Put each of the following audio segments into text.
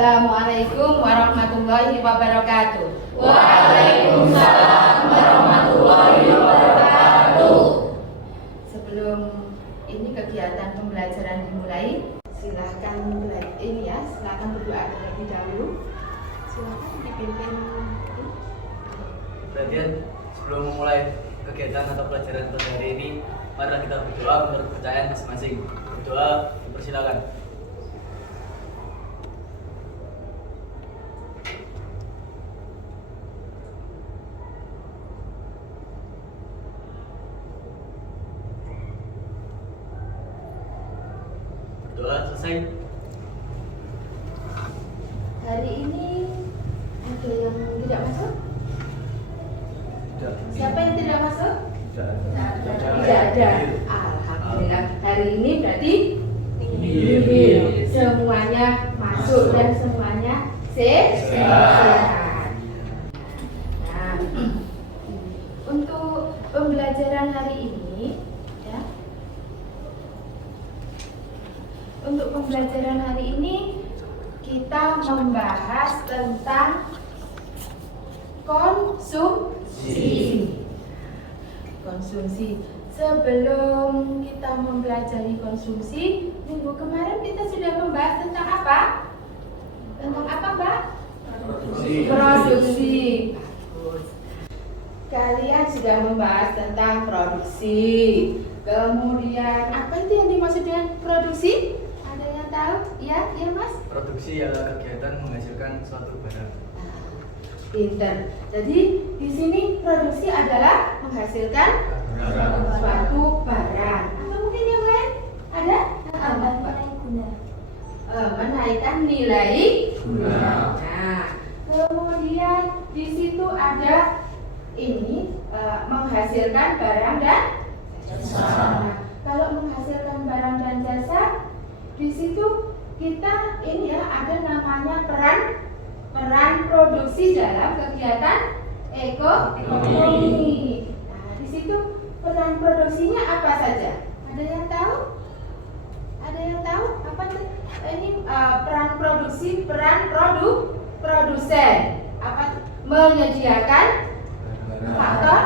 Assalamualaikum warahmatullahi wabarakatuh. Waalaikumsalam warahmatullahi wabarakatuh. Sebelum ini kegiatan pembelajaran dimulai, silahkan berdoa terlebih dahulu. Silahkan dipimpin. Kemudian sebelum memulai kegiatan atau pelajaran pada hari ini, marilah kita berdoa menurut kepercayaan masing-masing. Berdoa dipersilakan. Berdoa selesai. Hari ini ada yang tidak masuk? Siapa yang tidak masuk? Tidak ada. Alhamdulillah. Hari ini berarti semuanya masuk dan semuanya sehat. Nah, untuk pembelajaran hari ini, ya. Untuk pembelajaran hari ini kita membahas tentang konsumsi. Sebelum kita mempelajari konsumsi, minggu kemarin kita sudah membahas tentang apa? Tentang apa, Mbak? Produksi. Bagus. Kalian sudah membahas tentang produksi. Kemudian apa itu yang dimaksud dengan produksi? Ada yang tahu? Ya, Mas? Produksi adalah kegiatan menghasilkan suatu barang. Pinter. Jadi di sini produksi adalah menghasilkan suatu barang. Atau mungkin yang lain ada? Menaikkan nilai guna. Nah, kemudian di situ ada ini menghasilkan barang dan jasa. Nah, kalau menghasilkan barang dan jasa, di situ kita ini ya ada namanya peran produksi dalam kegiatan ekonomi. Nah, di situ peran produksinya apa saja? Ada yang tahu? Ada yang tahu apa itu? Ini peran produksi, produsen. Apa itu? Menyediakan faktor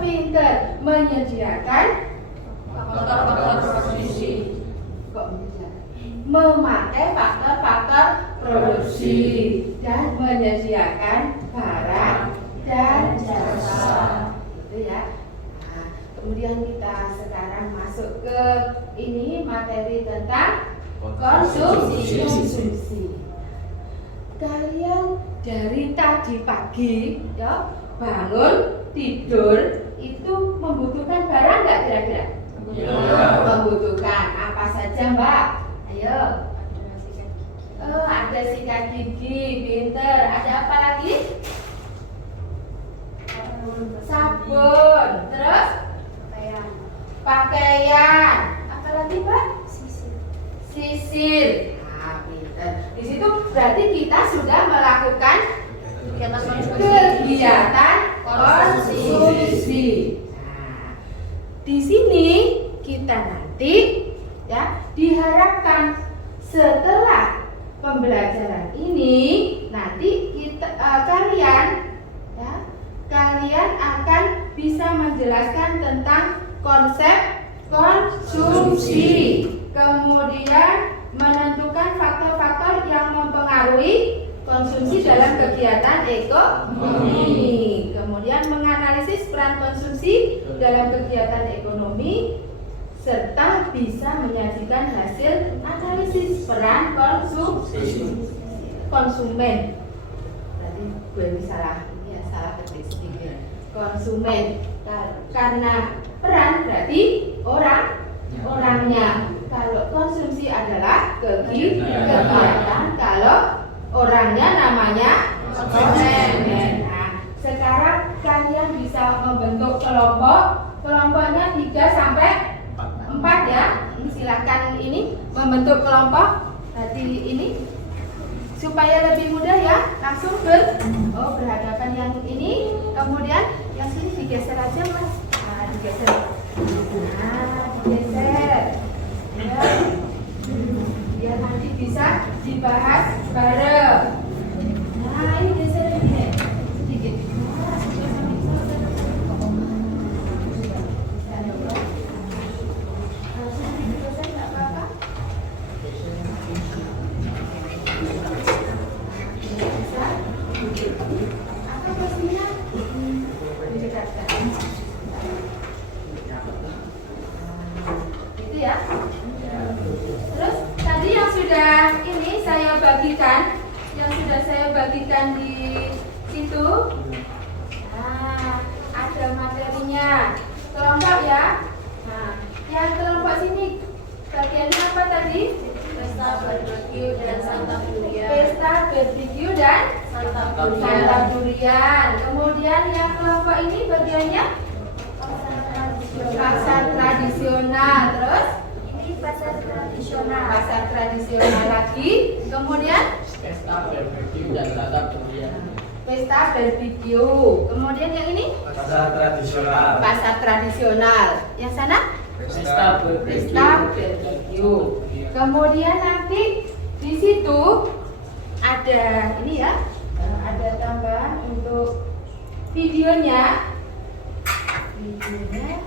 pinter, menyediakan faktor produksi. Kok memakai faktor produksi dan menyediakan barang dan jasa, gitu ya. Nah, kemudian kita sekarang masuk ke ini materi tentang konsumsi. Kalian dari tadi pagi ya bangun tidur itu membutuhkan barang nggak kira-kira? Membutuhkan apa saja, Mbak? Ayo. Ada sikat gigi, pinter. Ada apa lagi? Sabun. Terus? Pakaian. Apa lagi, Mbak? Sisir. Nah, pinter. Di situ berarti kita sudah melakukan kegiatan konsumsi. Nah, di sini kita nanti ya diharapkan setelah pembelajaran ini nanti kalian akan bisa menjelaskan tentang konsep konsumsi, kemudian menentukan faktor-faktor yang mempengaruhi konsumsi dalam kegiatan ekonomi, kemudian menganalisis peran konsumsi dalam kegiatan ekonomi, serta bisa menyajikan hasil analisis peran konsumen. Berarti gue salah ketik sedikit. Konsumen karena peran berarti orangnya. Kalau konsumsi adalah kegiatan, kalau orangnya namanya konsumen. Nah, sekarang kalian bisa membentuk kelompoknya 3 sampai 4 ya. Silakan ini membentuk kelompok tadi ini supaya lebih mudah ya. Langsung berhadapan yang ini, kemudian yang sini digeser aja, Mas. Nah, digeser. Ya. Biar nanti bisa dibahas bareng. Nah, ini geser ini sedikit. Apa posisinya? Didekatkan. Itu ya. Terus tadi yang sudah ini saya bagikan, di situ. Nah, ada materinya. Kelompok ya. Nah, yang kelompok sini bagiannya apa tadi? Pesta barbeque dan santap durian. Pesta barbeque dan Santap santap durian. Kemudian yang kelompok ini bagiannya pasar tradisional. Terus Ini pasar tradisional. pasar tradisional lagi. Kemudian Pesta barbeque dan santap durian. pesta barbeque. Kemudian yang ini Pasar tradisional. pasar tradisional. Yang sana Pesta barbeque. pesta barbeque. Kemudian nanti di situ ada ini ya, ada tambahan untuk videonya. Videonya.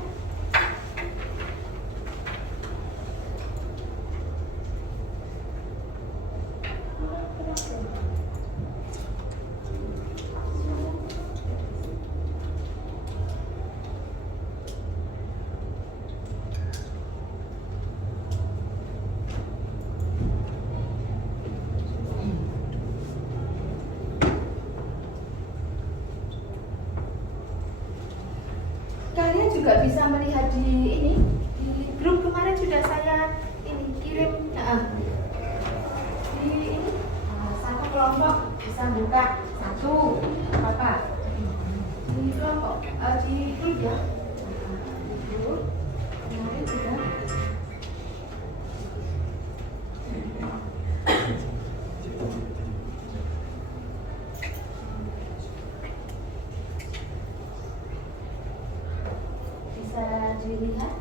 Kalian juga bisa melihat di ini, di grup kemarin sudah saya ini kirim. Di ini satu kelompok bisa buka satu apa di kelompok di grup ya. Di grup kemarin sudah. Bisa dilihat.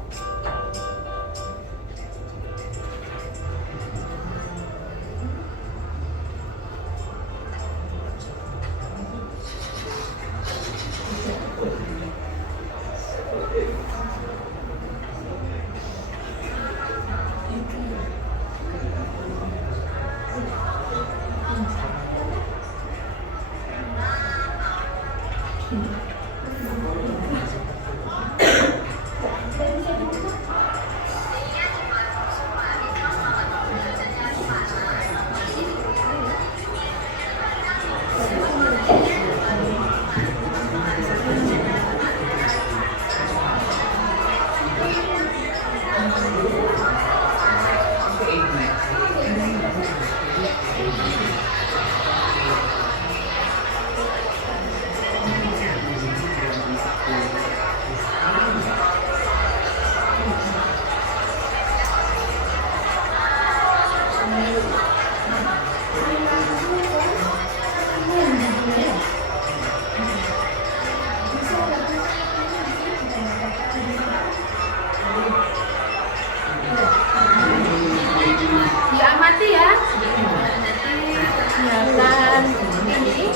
Diamati ya. Nanti kegiatan ini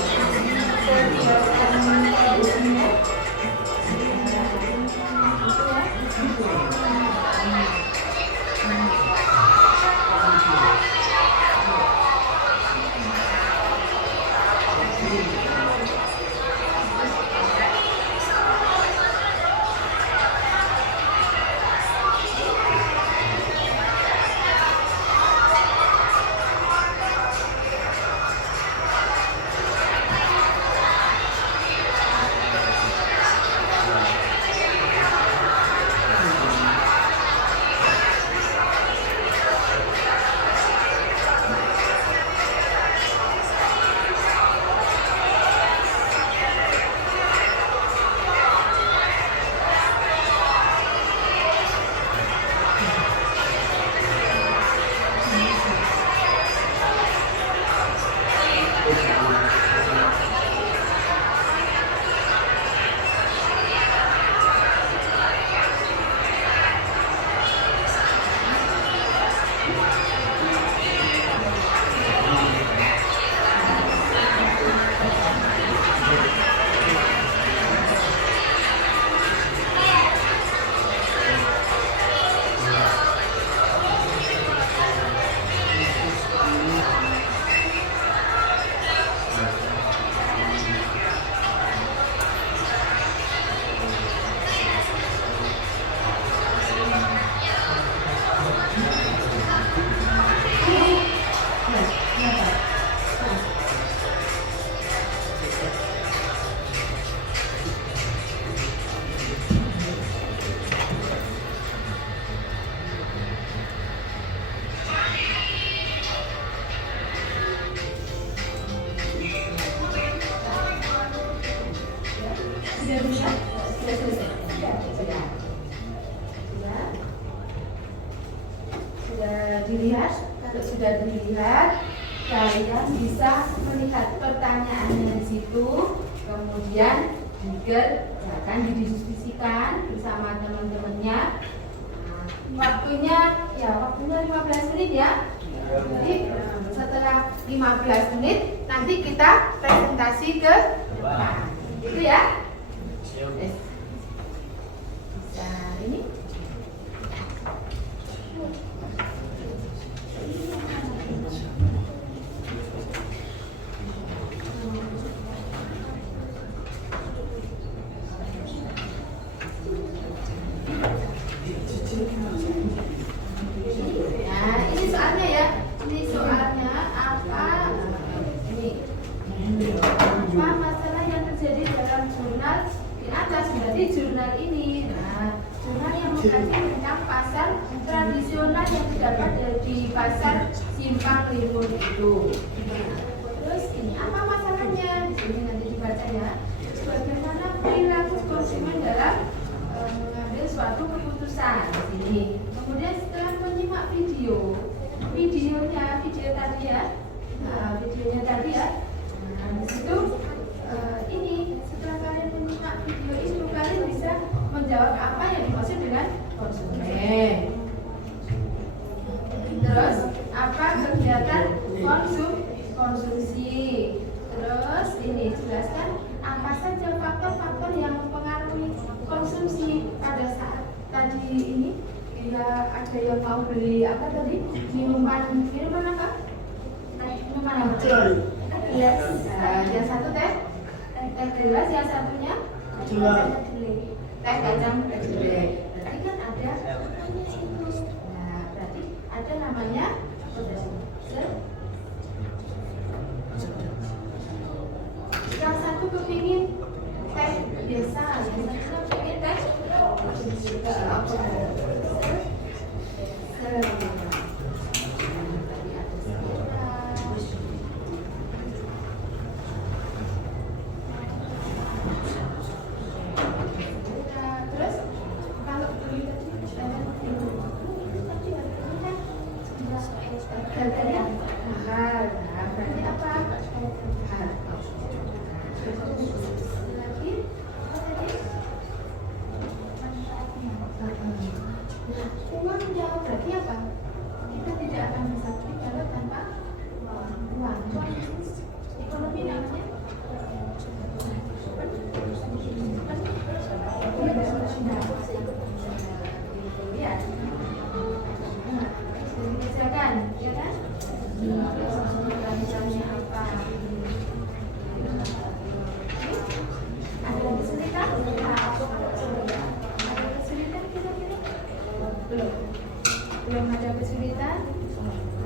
dilihat, kalian bisa melihat pertanyaannya di situ, kemudian dikerjakan, didiskusikan bersama teman-temannya. Nah, waktunya 15 menit ya. Jadi setelah 15 menit nanti kita presentasi ke depan. Gitu ya. Yes. Bisa ini. Nah, ini soalnya ya. Ini soalnya apa? Ini. Apa masalah yang terjadi dalam jurnal di atas, berarti jurnal ini. Nah, jurnal yang mengkaji tentang pasar tradisional yang terdapat di pasar Simpang Limun itu. Terus ini apa masalahnya? Di sini nanti dibaca ya. Bagaimana perilaku konsumen dalam mengambil suatu keputusan di sini. Kemudian setelah menyimak videonya tadi ya. Nah, videonya tadi ya. Nah, di situ ini setelah kalian menyimak video itu kalian bisa menjawab apa yang dimaksud dengan konsumen. Terus apa kegiatan konsumsi. Terus ini jelaskan apa saja faktor-faktor yang mempengaruhi konsumsi pada saat tadi ini. Ya, ada yang mau beli apa tadi? Minuman apa? Minuman apa? Yes. Yang satu teh gelas, yang satunya teh kacang kedelai. Berarti kan ada namanya itu. Nah, berarti ada namanya yang satu kepingin teh biasa, yang satu kepingin teh terus kalau beli harganya mahal. Nah, berarti apa? Mahal. Lagi apa tadi? Uang jauh berarti apa? Kita tidak akan bisa beli kalau tanpa uang. Ekonomi namanya lihat, dikerjakan, ya kan? Misalnya apa? Ada yang kesulitan? Ada kesulitan kira-kira? Belum ada kesulitan.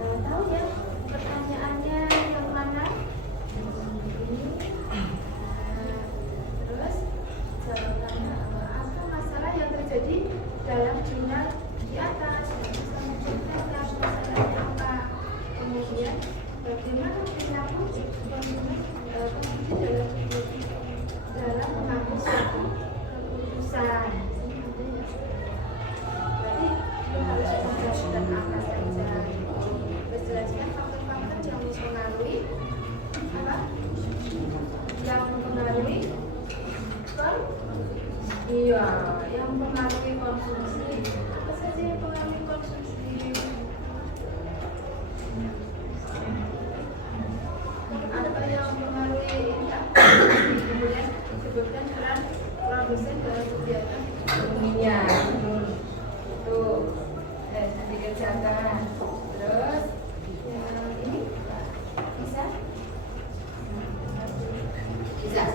Tahu ya pertanyaannya yang mana? Terus jawabannya apa masalah yang terjadi dalam jurnal di atas? Bisa menceritakan masalahnya apa? Kemudian bagaimana perilaku konsumen dalam mengambil suatu keputusan? Berarti harus menjelaskan apa saja. Menjelaskan faktor-faktor yang mempengaruhi apa? Yang mempengaruhi iya, yang mempengaruhi konsumsi. Apa saja yang mempengaruhi konsumsi? Apa yang mempengaruhi ini? Kemudian sebutkan peran produsen dalam kegiatan ekonominya. Tuh, nanti kerjakan. Terus yang ini bisa? Bisa.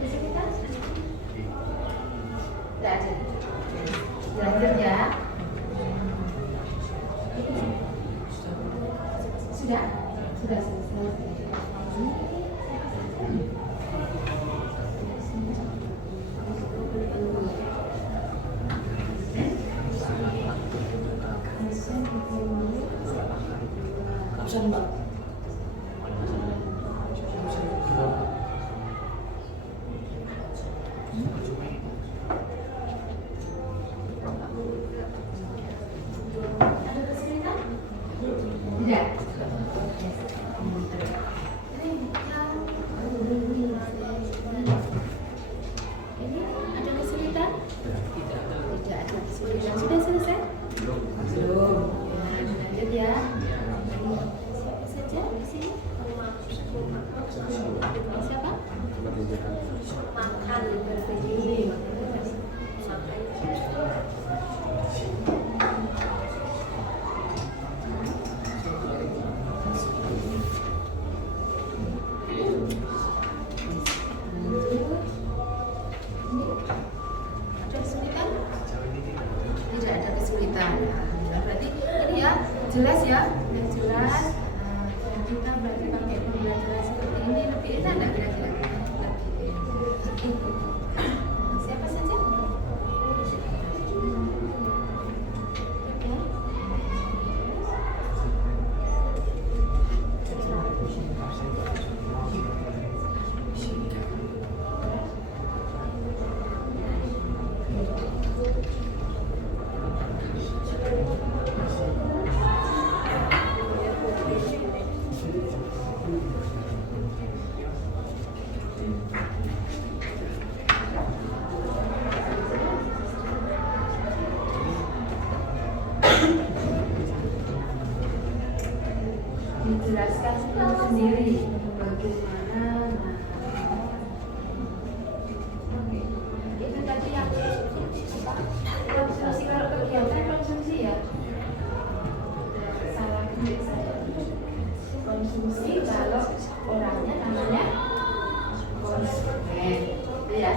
kesulitan? Tidak ada. Lanjut ya. Sudah? Sudah selesai. Absen, Mbak. Ada kesulitan? Tidak. Ini ada kesulitan? Tidak ada kesulitan. Sudah selesai? Belum. Lanjut ya. Siapa saja di sini? Siapa? Makan. Ada kesulitan? Tidak ada kesulitan. Alhamdulillah. Berarti ini ya jelas ya, yang jelas. Dan kita berarti pakai pembelajaran seperti ini lebih enak enggak kira-kira? Lebih enak. Siapa saja? Dijelaskan sendiri bagaimana itu tadi yang konsumsi, kalau kegiatan konsumsi ya salah ketik saya. Konsumsi kalau orangnya namanya konsumen, itu ya.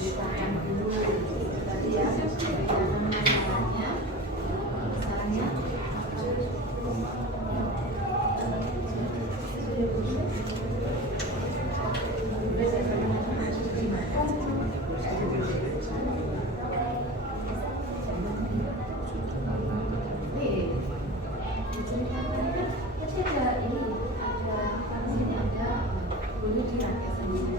Ditahan dulu tadi ya, bagaimana masalahnya. Misalnya nih, diceritakan kan pasti ada ini, ada di sini ada boleh dirangkai sendiri.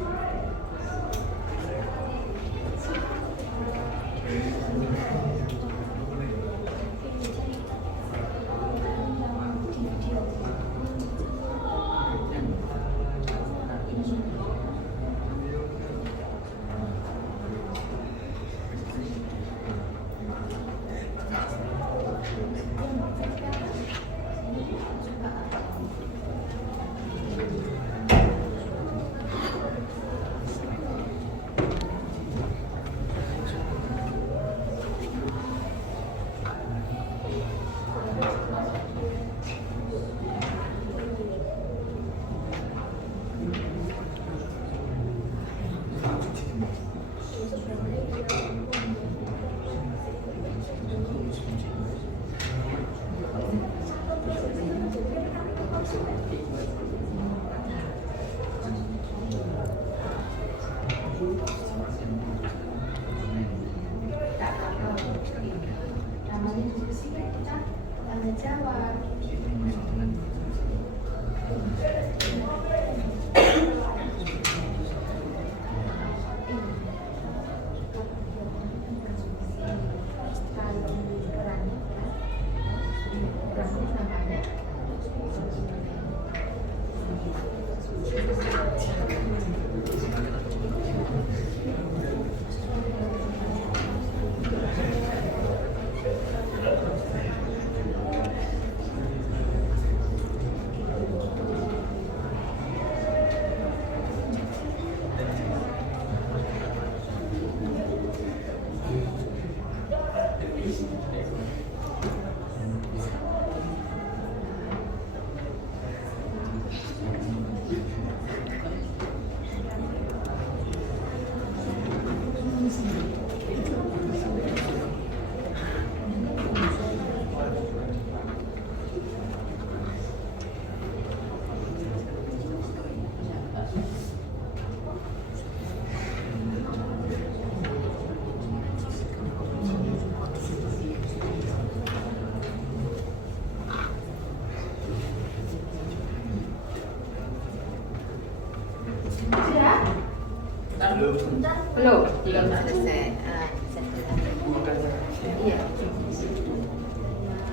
Belum selesai. Iya.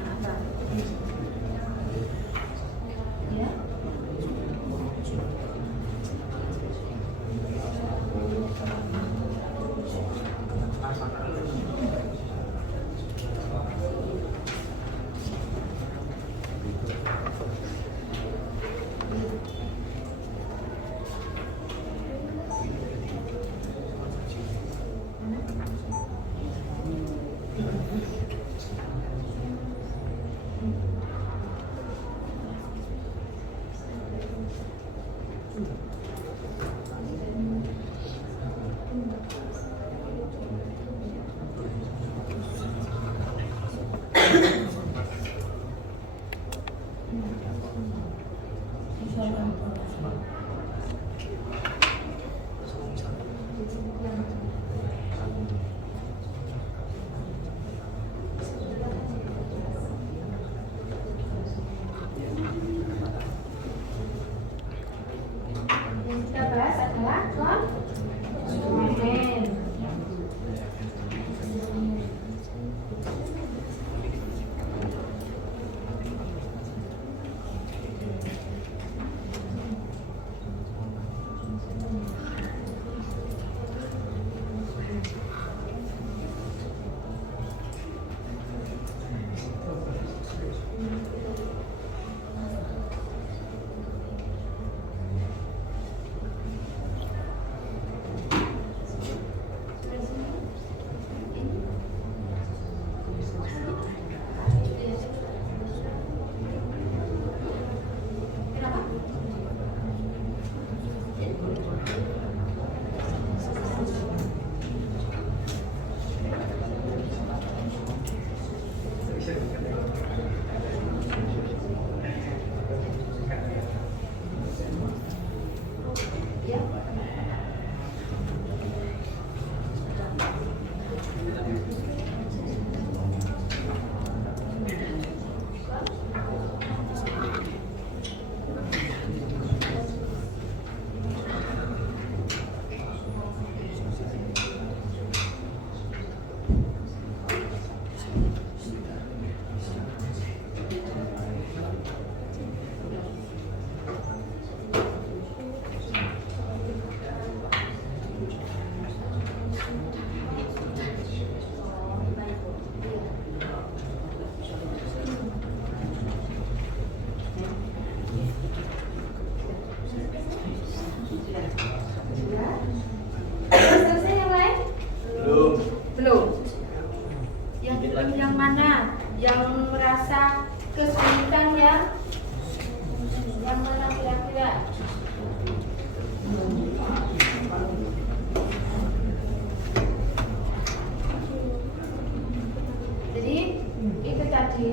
Apa? Ya. Yang kita bahas adalah konsumen. Selesai yang lain? Belum. Yang mana? Yang merasa kesulitan yang mana kira-kira? Jadi itu tadi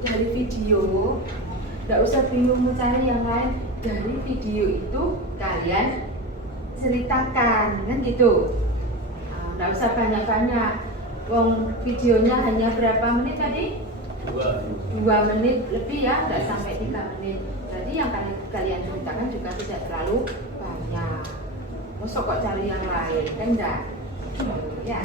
dari video. Nggak usah bingung mencari yang lain. Dari video itu kalian ceritakan, kan gitu. Nggak usah banyak-banyak. Wong videonya hanya berapa menit tadi? 2 menit lebih ya, nggak sampai 3 menit. Jadi yang kalian ceritakan juga tidak terlalu banyak. Masa kok cari yang lain, kan enggak? Ya.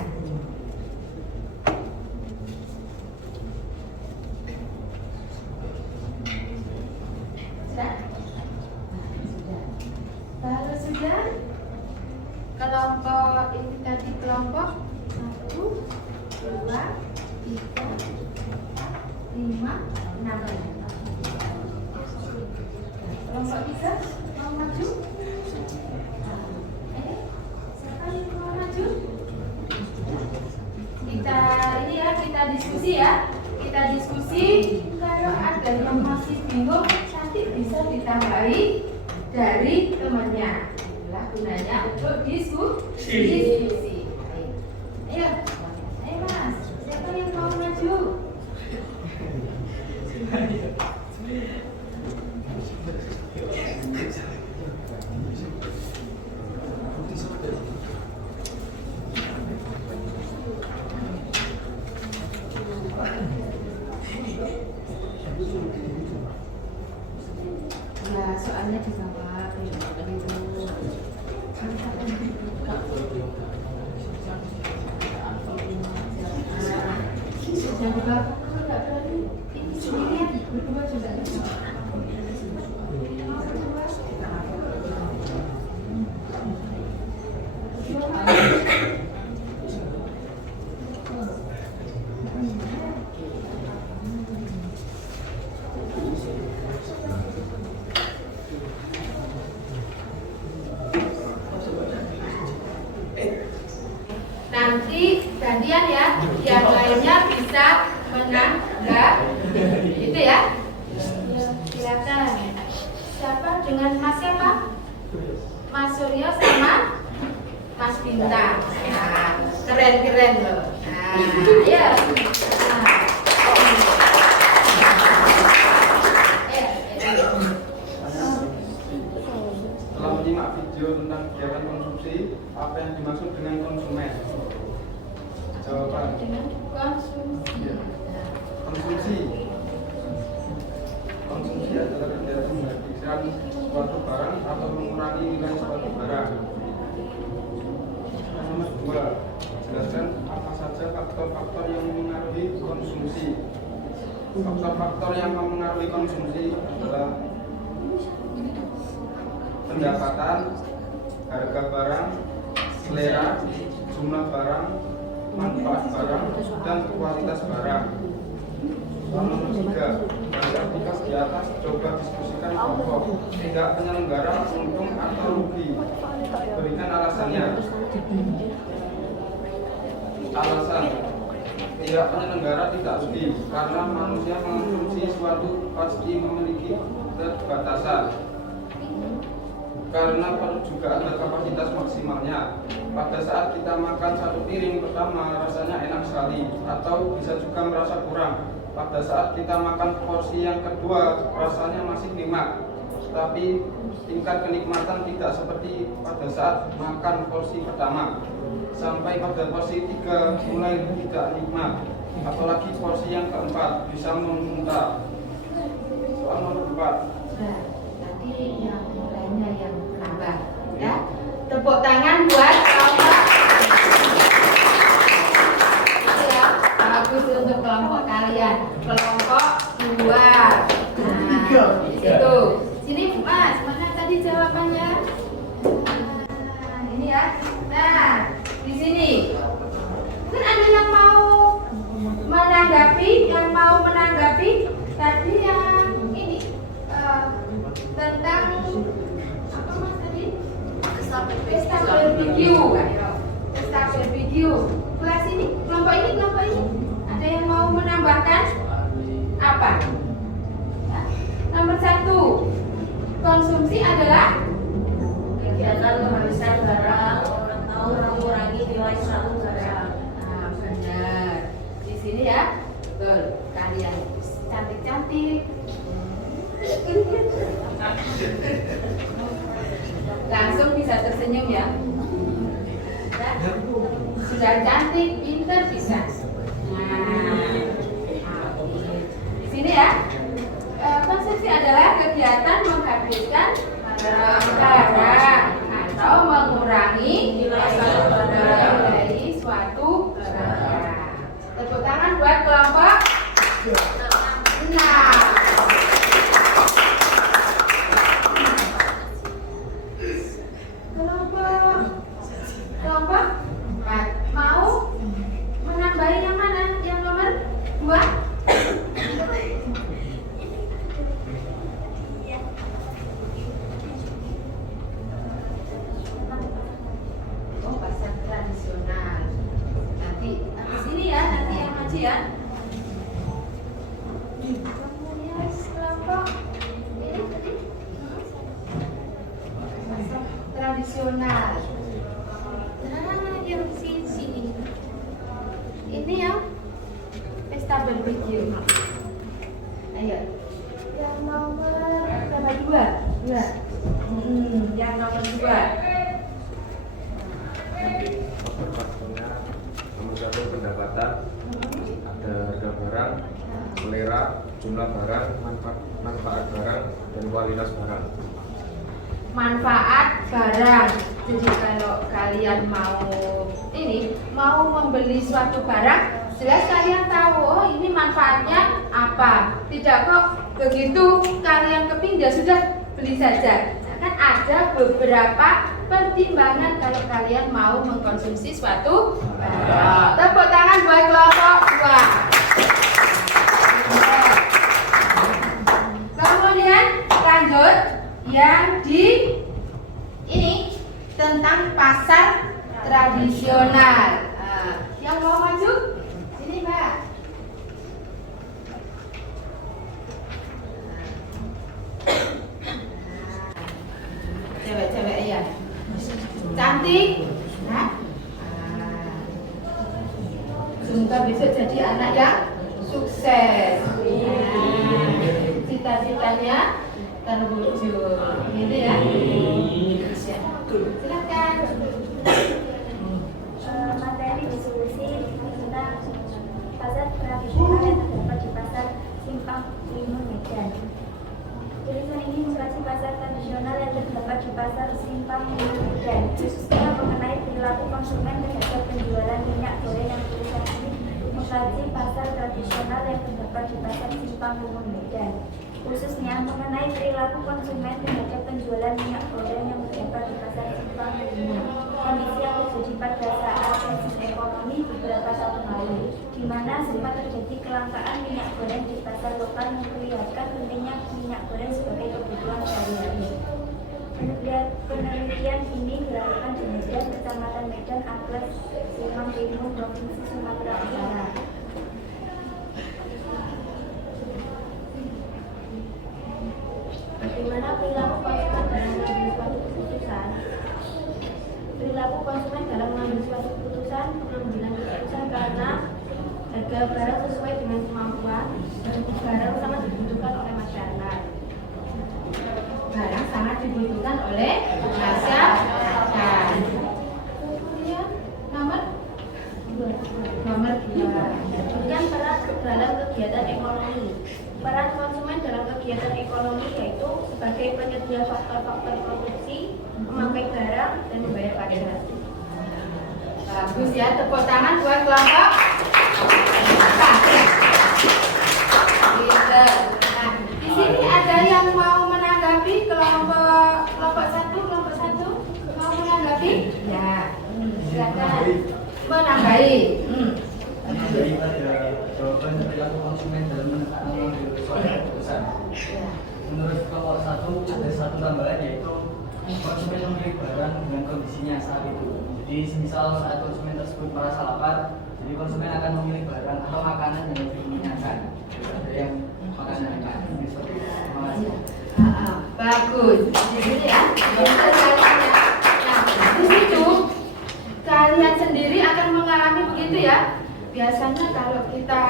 Sudah? Kalau sudah, kelompok ini tadi kelompok 1, 2, 3, 4, 5, 6. Kelompok 3 mau maju? Siapa yang mau maju? Kita diskusi ya. Kita diskusi. Kalau ada yang masih bingung, nanti bisa ditambahi dari temannya. Itulah gunanya untuk diskusi. Ayo mas, siapa yang mau maju? Ya, soalnya di bawah. Yang di belakang nggak berani. Ini sendirian berdua juga. Nanti gantian ya, yang lainnya bisa menanggap, itu ya. Silakan. Siapa dengan Mas siapa? Mas Suryo sama Mas Bintang. Nah, keren loh. Nah, ya. Setelah menyimak video tentang kegiatan konsumsi, apa yang dimaksud dengan konsumen? Jawaban. Dengan konsumsi. Konsumsi. Konsumsi adalah kegiatan menghabiskan suatu barang atau mengurangi nilai suatu barang. Nomor 2, jelaskan apa saja faktor-faktor yang mempengaruhi konsumsi. Faktor-faktor yang mempengaruhi konsumsi adalah pendapatan, harga barang, selera, jumlah barang, manfaat barang, dan kualitas barang. Nomor 3, grafika di atas coba diskusikan pokok. Tidak penyelenggara untung atau rugi. Berikan alasannya. Alasan tidak penyelenggara tidak rugi karena manusia mengonsumsi suatu pasti memiliki keterbatasan. Karena perlu juga ada kapasitas maksimalnya. Pada saat kita makan satu piring pertama rasanya enak sekali atau bisa juga merasa kurang. Pada saat kita makan porsi yang kedua rasanya masih nikmat, tapi tingkat kenikmatan tidak seperti pada saat makan porsi pertama. Sampai pada porsi 3 mulai tidak nikmat, apalagi porsi yang keempat bisa memuntah. Soal nomor 4. Nah, nanti yang lainnya yang menambah ya. Tepuk tangan buat kelompok. Itu ya, bagus untuk kelompok kalian. Kelompok 2. Nah, di situ. Sini Mas, mana tadi jawabannya? Nah, ini ya. Nah, di sini. Mungkin ada yang mau menanggapi tadi yang ini tentang apa Mas tadi? Pesta barbecue. Ayo. Pesta barbecue. Kelas ini, kelompok ini. Ada yang mau menambahkan? Apa? Ya. Nomor 1. Konsumsi adalah Kegiatan menghabiskan barang atau mengurangi nilai suatu barang. nah, benar. Di sini ya. Betul. Kalian cantik-cantik. Langsung bisa tersenyum ya. Ya. Sudah cantik, pintar bisa. Nah, di sini ya. Konsumsi adalah kegiatan menghabiskan barang atau mengurangi nilai dari suatu barang. Tepuk tangan buat kelompok 6. Kelompok 4 mau menambahi yang mana? Yang nomor 2? Oh, pasar tradisional. Nanti sini ya, nanti yang ngaji ya. Kemudian kelompok ini tadi pasar tradisional. Nah, yang sini. Ini yang pesta barbecue. Ayo. Yang nomor berapa? 2. Yang nomor 2. Faktor-faktornya nomor 1 pendapatan, ada harga barang, selera, jumlah barang, manfaat barang, dan kualitas barang. Manfaat barang. Jadi kalau kalian mau membeli suatu barang, jelas kalian tahu oh ini manfaatnya apa. Tidak kok begitu kalian kepingin ya sudah beli saja. Kan ada beberapa pertimbangan kalau kalian mau mengkonsumsi suatu barang. Tepuk tangan buat kelompok 2. Kemudian lanjut yang di ini tentang pasar tradisional. Yang mau maju sini Mbak. Cewek-cewek ya, cantik. Semoga besok jadi anak yang sukses. Cita-citanya terwujud. Gitu ya. Silakan. Materi diskusi tentang pasar tradisional yang terdapat di pasar Simpang 5 Medan. Tulisan ini membahas pasar tradisional yang terdapat di pasar Simpang 5 Medan, khususnya mengenai perilaku konsumen terhadap penjualan minyak goreng. Yang tulisan ini mengkaji pasar tradisional yang terdapat di pasar Simpang 5 Medan, khususnya mengenai perilaku konsumen terhadap penjualan minyak goreng yang terdapat di pasar Simpang 5. Kondisi yang terjadi pada saat krisis ekonomi beberapa tahun lalu, di mana sempat terjadi kelangkaan minyak goreng di pasar lokal yang memperlihatkan pentingnya minyak goreng sebagai kebutuhan sehari-hari. Penelitian ini dilakukan di Medan, Kecamatan Medan, Aglas, Simpang Timur, Provinsi Sumatera Utara. Bagaimana perilaku konsumen dalam mengambil suatu keputusan? Perilaku konsumen dalam mengambil suatu keputusan, pengambilan keputusan karena harga barang sesuai dengan kemampuan dan barang sangat dibutuhkan oleh masyarakat. Barang sangat dibutuhkan oleh masyarakat. Kemudian nomor 2. Kemudian peran dalam kegiatan ekonomi. Peran konsumen dalam kegiatan ekonomi yaitu sebagai penyedia faktor-faktor produksi, memakai barang, dan membayar pajak. Bagus ya, tepuk tangan buat kelompok. Gitu. Nah, di sini ada yang mau menanggapi kelompok 1 mau menanggapi? Ya, silakan menambahi. Jawaban perilaku konsumen dalam menentukan suatu keputusan. Menurut kelompok 1 ada satu tambahan yaitu konsumen membeli barang dengan kondisinya saat itu. Jadi misal saat konsumen tersebut merasa lapar, jadi konsumen akan memilih barang atau makanan yang lebih mengenyangkan daripada yang makanan yang lain. Seperti itu. Terima kasih. Bagus. Jadi ya. Nah, di situ kalian sendiri akan mengalami begitu ya. Biasanya kalau kita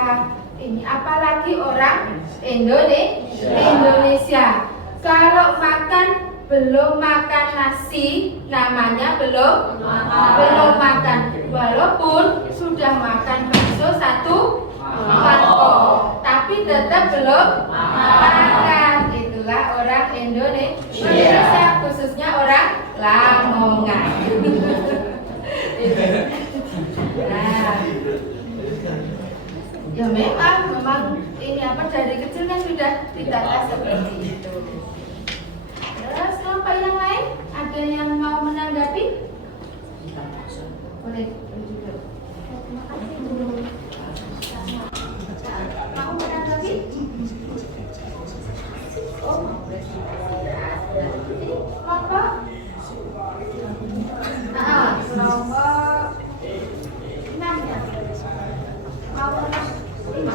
ini apalagi orang Indonesia, kalau belum makan nasi namanya belum makan, walaupun sudah makan bakso 1 mangkok tapi tetap belum makan. Itulah orang Indonesia, khususnya orang Lamongan. Nah, ya memang ini dari kecil kan sudah ditata seperti itu. Terus kelompok yang lain ada yang mau menanggapi? Boleh juga. Mau menanggapi? Oh, mau kelompok? Kelompok 6 ya. Mau kelompok 5.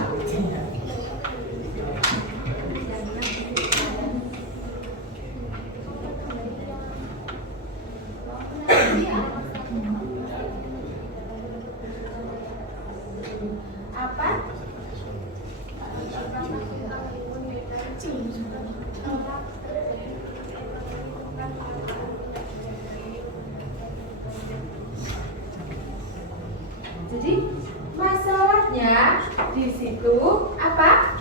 Apa? Jadi masalahnya di situ apa?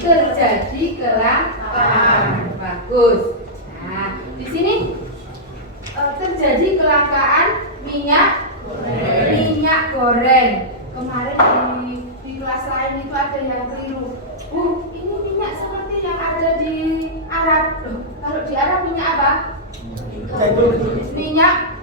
Terjadi kelangkaan. Bagus. Nah, di sini terjadi goreng. Kemarin di kelas lain itu ada yang keliru. Ini minyak seperti yang ada di Arab. Loh, kalau di Arab minyak apa?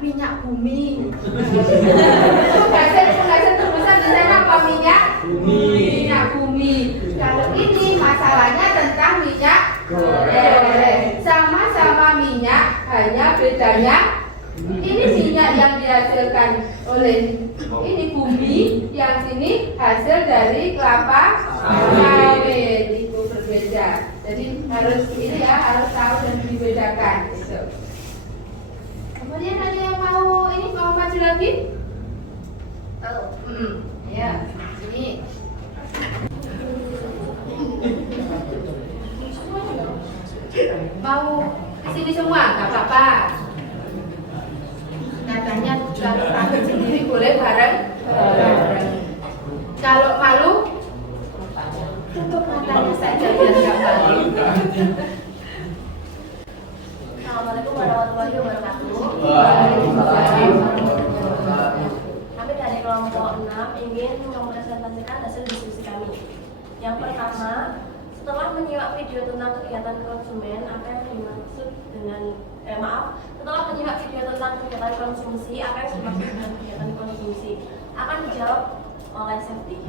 Minyak bumi. Itu bahasa terbesar di sana apa? Minyak bumi. Kalau ini masalahnya tentang minyak goreng. Sama-sama minyak, hanya bedanya ini minyak yang dihasilkan oleh ini bumi, yang sini hasil dari kelapa sawit. Itu berbeda. Jadi harus ini ya, harus tahu dan dibedakan. Gitu. Kemudian ada yang mau maju lagi? Ya, ini. Mau kesini semua, nggak apa-apa. Katanya kalau takut sendiri boleh bareng. Kalau malu, tutup matanya saja biar nggak malu. Assalamualaikum warahmatullahi wabarakatuh. Kami dari kelompok 6 ingin mempresentasikan hasil diskusi kami. Yang pertama, setelah menyimak video tentang kegiatan konsumen, apa yang dimaksud dengan setelah menyimak video tentang kegiatan konsumsi, apa yang dimaksud dengan kegiatan konsumsi akan dijawab oleh Safety.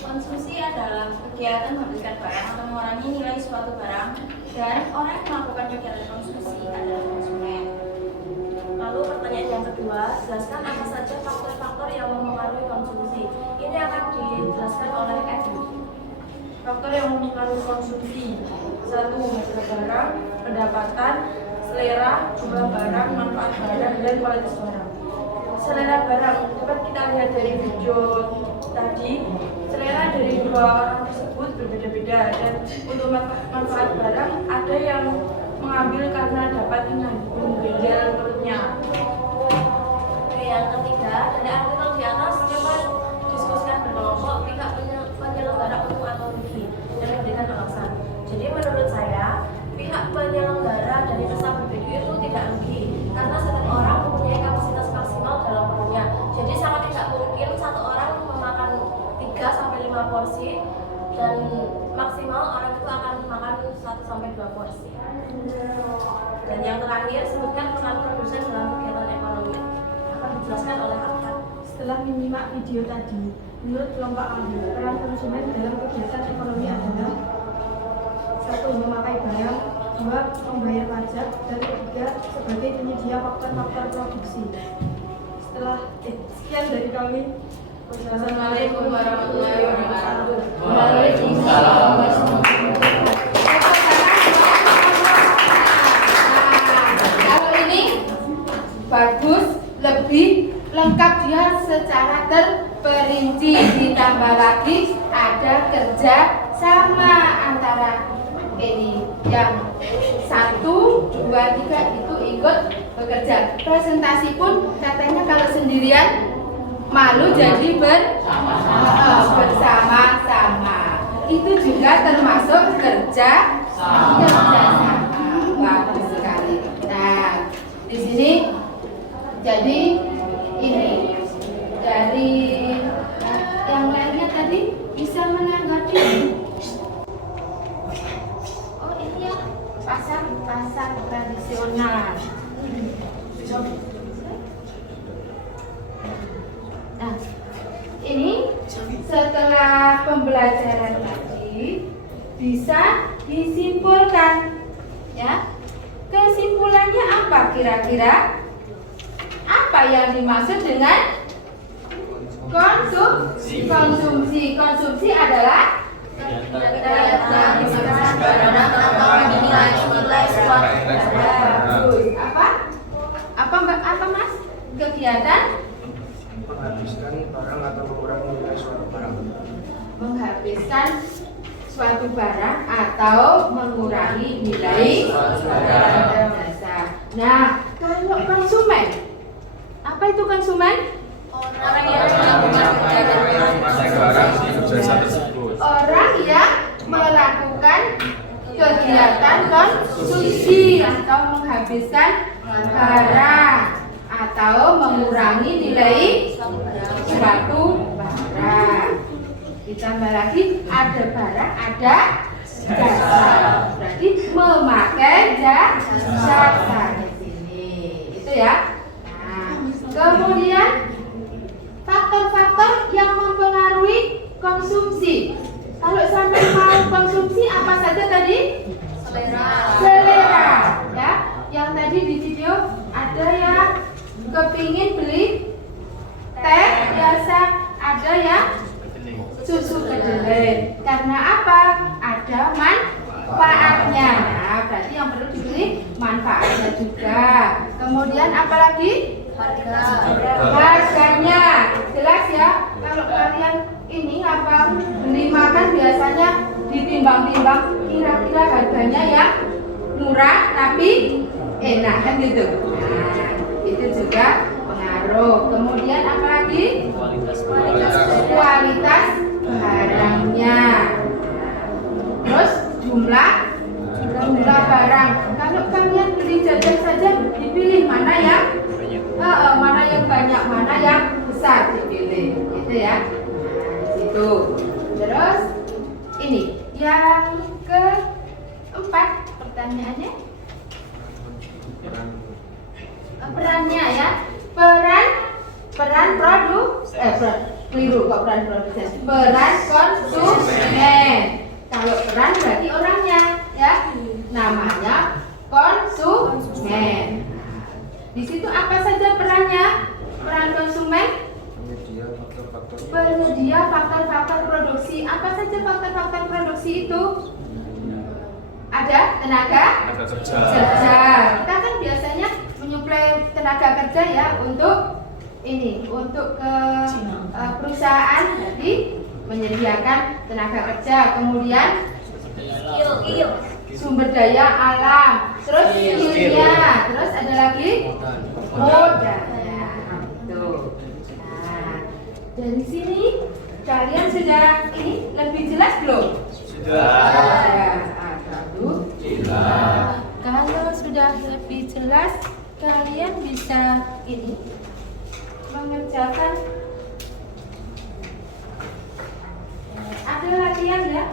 Konsumsi adalah kegiatan menghabiskan barang atau mengurangi nilai suatu barang, dan orang yang melakukan kegiatan konsumsi adalah konsumen. Lalu pertanyaan yang kedua, jelaskan apa saja faktor-faktor yang mempengaruhi konsumsi. Ini akan dijelaskan oleh Edu. Faktor yang mempengaruhi konsumsi: 1. Harga barang, pendapatan, selera, jumlah barang, manfaat barang, dan kualitas barang. Selera barang dapat kita lihat dari video tadi. Selera dari dua orang tersebut berbeda-beda, dan untuk manfaat barang ada yang mengambil karena dapat menggejel perutnya. Yang ketiga, dari artikel di atas coba diskusikan berkelompok pihak penyelenggara untung atau rugi dan memberikan alasan. Jadi menurut saya, pihak penyelenggara dari peserta bervideo itu tidak rugi karena setiap orang mempunyai kapasitas maksimal dalam perutnya. Jadi sangat tidak mungkin satu orang memakan 3-5 porsi, dan maksimal orang itu akan makan 1-2 porsi. Dan yang terakhir, sebutkan peran produsen dalam kegiatan ekonomi. Akan dijelaskan oleh Ahmad. Setelah menyimak video tadi, menurut kelompok A, peran konsumen dalam kegiatan ekonomi adalah 1. Memakai barang, 2. Membayar pajak, dan 3. Sebagai penyedia faktor-faktor produksi. Sekian dari kami. Wassalamualaikum warahmatullahi wabarakatuh. Waalaikumsalam warahmatullahi Kalau ini bagus, lebih lengkap dia secara terperinci. Ditambah lagi ada kerja sama antara ini yang 1, 2, 3 itu ikut bekerja. Presentasi pun katanya kalau sendirian malu, jadi bersama-sama. Itu juga termasuk kerja sama. Bagus sekali. Nah, di sini jadi ini dari yang lainnya tadi bisa menanggapi. Oh ini ya, pasar tradisional. Nah, ini setelah pembelajaran tadi bisa disimpulkan, ya. Kesimpulannya apa kira-kira? Apa yang dimaksud dengan konsumsi? Konsumsi adalah kegiatan apa Mas? Kegiatan menghabiskan barang atau mengurangi nilai suatu barang. Menghabiskan suatu barang atau mengurangi nilai barang dasar. Nah, kalau konsumen, apa itu konsumen? Orang yang melakukan jasa tersebut. Orang yang melakukan kegiatan konsumsi atau menghabiskan barang atau mengurangi nilai suatu barang. Ditambah lagi ada barang, ada jasa. Berarti memakai jasa di sini. Itu ya. Nah, kemudian faktor-faktor yang mempengaruhi konsumsi. Kalau sampai mau konsumsi apa saja tadi? Selera, ya. Yang tadi di video ada yang kepingin beli teh biasa, ada yang susu kedelai. Karena apa? Ada manfaatnya. Nah, berarti yang perlu dibeli manfaatnya juga. Kemudian apa lagi? Harganya. Jelas ya. Kalau kalian ini apa beli makan biasanya ditimbang-timbang kira-kira harganya yang murah tapi enak kan gitu. Nah, itu juga pengaruh. Kemudian apa lagi? Kualitas barangnya. Terus jumlah barang. Kalau kalian beli jajan saja dipilih mana yang banyak, mana yang besar dipilih, gitu ya. Nah, situ. Terus ini yang keempat pertanyaannya. Perannya ya. Peran konsumen. Kalau peran berarti orangnya ya. Namanya konsumen. Di situ apa saja perannya? Peran konsumen penyedia faktor-faktor produksi. Apa saja faktor-faktor produksi itu? Ada tenaga kerja. Kita kan biasanya menyuplai tenaga kerja ya untuk ke perusahaan, jadi menyediakan tenaga kerja. Kemudian sumber daya alam, terus skillnya, terus ada lagi modalnya. Tuh. Nah, dari sini kalian sudah ini lebih jelas belum? Sudah. Kalau sudah lebih jelas, kalian bisa ini mengerjakan. Ada latihan ya.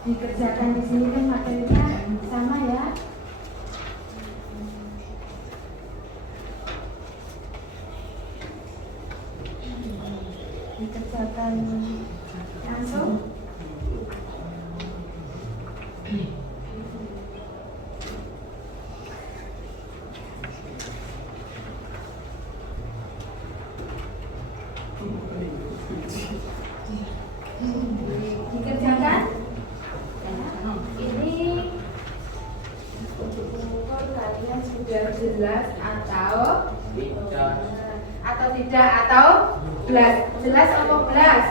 Dikerjakan di sini kan materinya sama ya. Dikerjakan langsung. Dikerjakan. Ini kalian sudah jelas atau tidak atau belas? Jelas atau belas?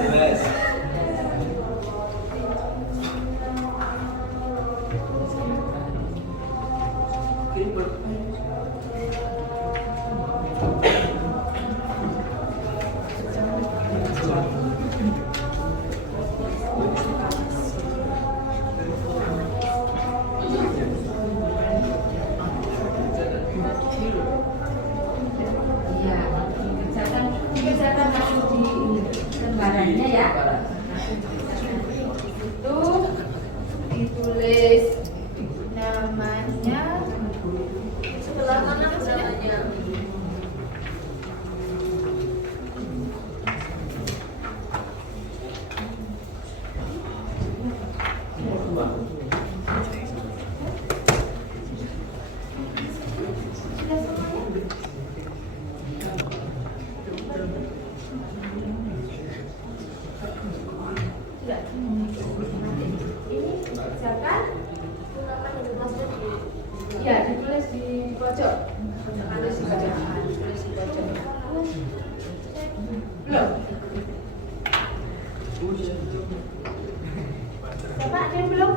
Jelas. Iya, dikerjakan langsung gambarnya ya. Itu ditulis namanya Sebelah mana namanya? sudah semuanya. Sudah. Ini kerjakan. Namanya jelas jadi. Ya, ditulis di pojok. Ditulis di pojok. Ditulis di pojok. Belum. Siapa ada yang belum?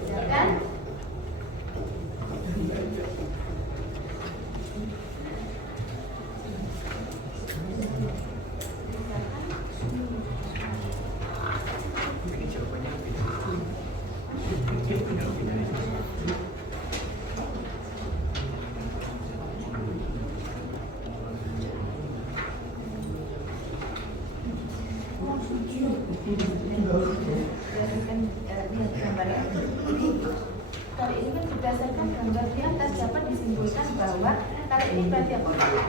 Kerjakan. Berdasarkan lihat gambarnya. Kalau ini kan berdasarkan gambar di atas dapat disimpulkan bahwa kalau ini berarti apa? Kalau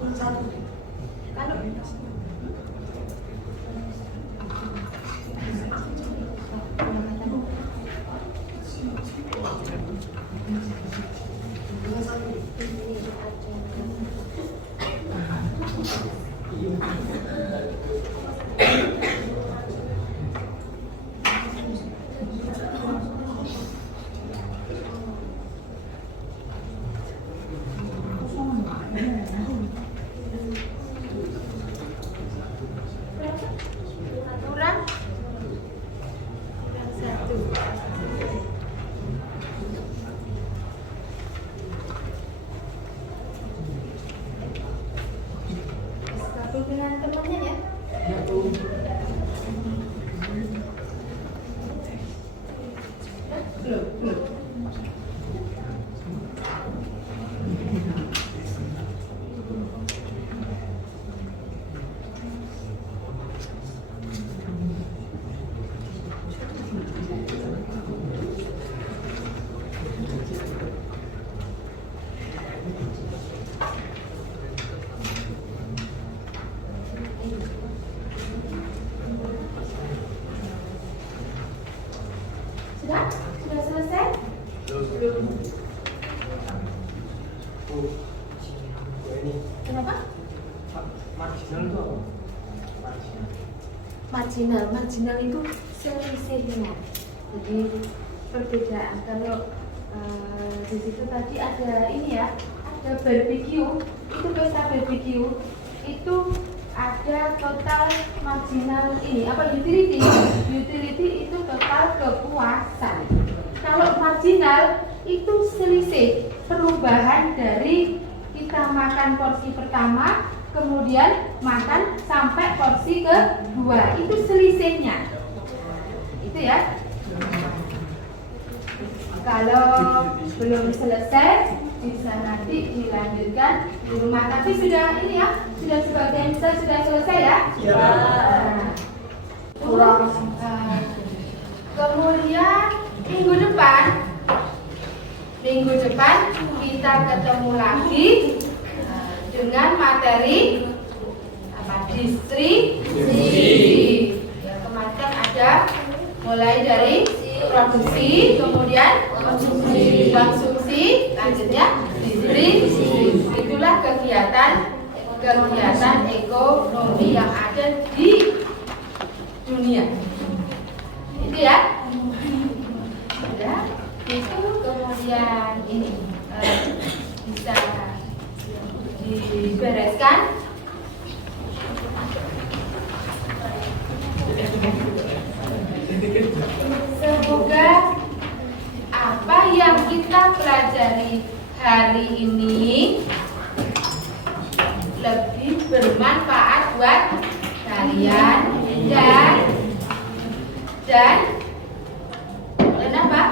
kurang satu. Gabung dengan temannya ya. Belum. Sudah? Sudah selesai? Belum. Kenapa? Marginal itu apa? Marginal itu selisihnya. Jadi perbedaan kalau di situ tadi ada ini ya, ada barbecue, itu pesta barbecue itu ada total marginal ini apa utility itu total kepuasan. Kalau marginal itu selisih perubahan dari kita makan porsi pertama kemudian makan sampai porsi kedua, itu selisihnya itu ya. Kalau belum selesai bisa nanti dilanjutkan di rumah, tapi sudah ini ya, sudah sebagian besar sudah selesai ya. Kurang. Kemudian minggu depan kita ketemu lagi dengan materi apa? Distribusi. Ya, kemarin kan ada mulai dari produksi, kemudian konsumsi, lanjutnya distribusi. Itulah kegiatan ekonomi yang ada di dunia. Itu ya. Sudah. Itu kemudian ini bisa dibereskan. Semoga apa yang kita pelajari hari ini lebih bermanfaat buat kalian dan apa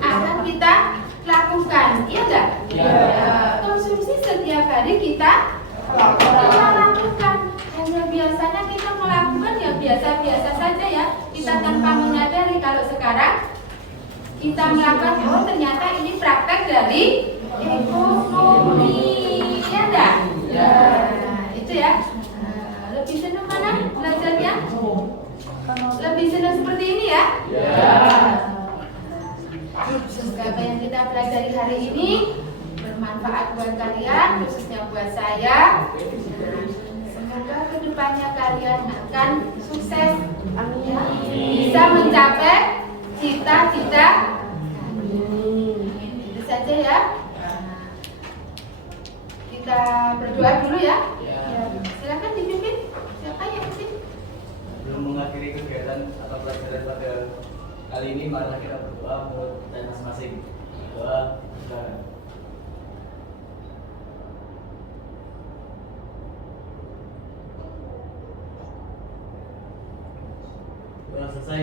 akan kita lakukan lakukan, iya enggak? Konsumsi setiap hari kita lakukan. Hanya biasanya kita melakukan yang biasa-biasa saja ya. Kita tanpa menyadari kalau sekarang kita melakukan, oh ternyata ini praktek dari ekonomi, ya enggak? Nah, itu ya. Lebih senang mana belajarnya? Lebih senang seperti ini ya? Semoga apa yang kita pelajari hari ini bermanfaat buat kalian, khususnya buat saya. Semoga kedepannya kalian akan sukses, ya, bisa mencapai cita-cita. Itu saja ya. Kita berdoa dulu ya. Silakan dipimpin. Siapa yang pimpin? Belum mengakhiri kegiatan atau pelajaran pada kali ini, marilah kita berdoa menurut kita masing-masing. Doa saudara. Doa selesai.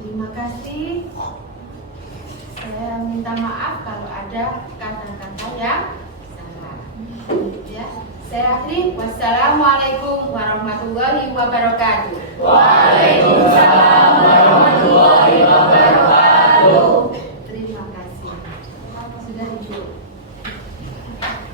Terima kasih. Saya minta maaf kalau ada kata-kata yang salah. Ya, saya akhiri. Wassalamualaikum warahmatullahi wabarakatuh.